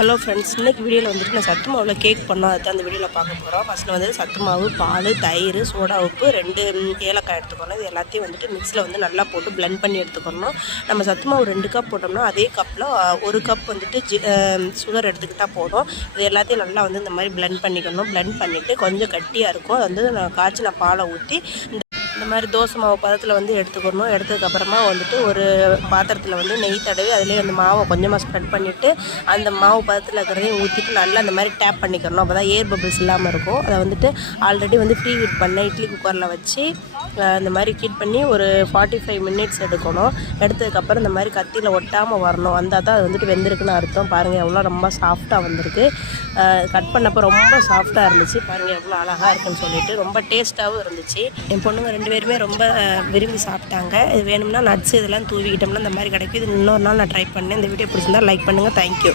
Hello friends, இன்றைக்கி வீடியோவில் வந்துட்டு நான் சத்து மாவில் கேக் பண்ணோம். அதுதான் அந்த வீடியோவில் பார்க்க போகிறோம். ஃபஸ்ட்டில் வந்து சத்து மாவு, பால், தயிர், சோடா உப்பு, 2 ஏலக்காய் எடுத்துக்கணும். இது எல்லாத்தையும் வந்துட்டு மிக்ஸில் வந்து நல்லா போட்டு பிளெண்ட் பண்ணி எடுத்துக்கணும். நம்ம சத்து மாவு 2 கப் போட்டோம்னா அதே கப்பில் 1 கப் வந்துட்டு சுகர் எடுத்துக்கிட்டால் போதும். இது எல்லாத்தையும் நல்லா வந்து இந்த மாதிரி பிளெண்ட் பண்ணிக்கணும். பிளெண்ட் பண்ணிவிட்டு கொஞ்சம் கட்டியாக இருக்கும். அது வந்து நான் காய்ச்சின பாலை ஊற்றி இந்த மாதிரி தோசை மாவு பதத்தில் வந்து எடுத்துக்கணும். எடுத்ததுக்கப்புறமா வந்துட்டு ஒரு பாத்திரத்தில் வந்து நெய் தடவி அதிலே அந்த மாவை கொஞ்சமாக ஸ்ப்ரெட் பண்ணிவிட்டு அந்த மாவு பதத்தில் இருக்கிறதையும் ஊற்றிட்டு நல்லா அந்த மாதிரி டேப் பண்ணிக்கணும். அப்போ தான் ஏர் பபிள்ஸ் இல்லாமல் இருக்கும். அதை வந்துட்டு ஆல்ரெடி வந்து ப்ரீ ஹீட் பண்ண இட்லி குக்கரில் வச்சு இந்த மாதிரி ஹீட் பண்ணி ஒரு 45 மினிட்ஸ் எடுக்கணும். எடுத்ததுக்கப்புறம் இந்த மாதிரி கத்தியில் ஒட்டாமல் வரணும். வந்தால் தான் அது வந்துட்டு வெந்திருக்குன்னு அர்த்தம். பாருங்கள் எவ்வளோ ரொம்ப சாஃப்டாக வந்திருக்கு. கட் பண்ணப்போ ரொம்ப சாஃப்டாக இருந்துச்சு. பாருங்கள் எவ்வளோ அழகாக இருக்குன்னு சொல்லிட்டு ரொம்ப டேஸ்ட்டாகவும் இருந்துச்சு. என் பொண்ணுங்க 2 பேருமே ரொம்ப விரும்பி சாப்பிட்டாங்க. இது வேணும்னா நட்ஸ் இதெல்லாம் தூவிக்கிட்டோம்னா இந்த மாதிரி கிடைக்கும். இது இன்னொரு நாள் நான் ட்ரை பண்ணேன். இந்த வீடியோ பிடிச்சிருந்தா லைக் பண்ணுங்கள். தேங்க்யூ.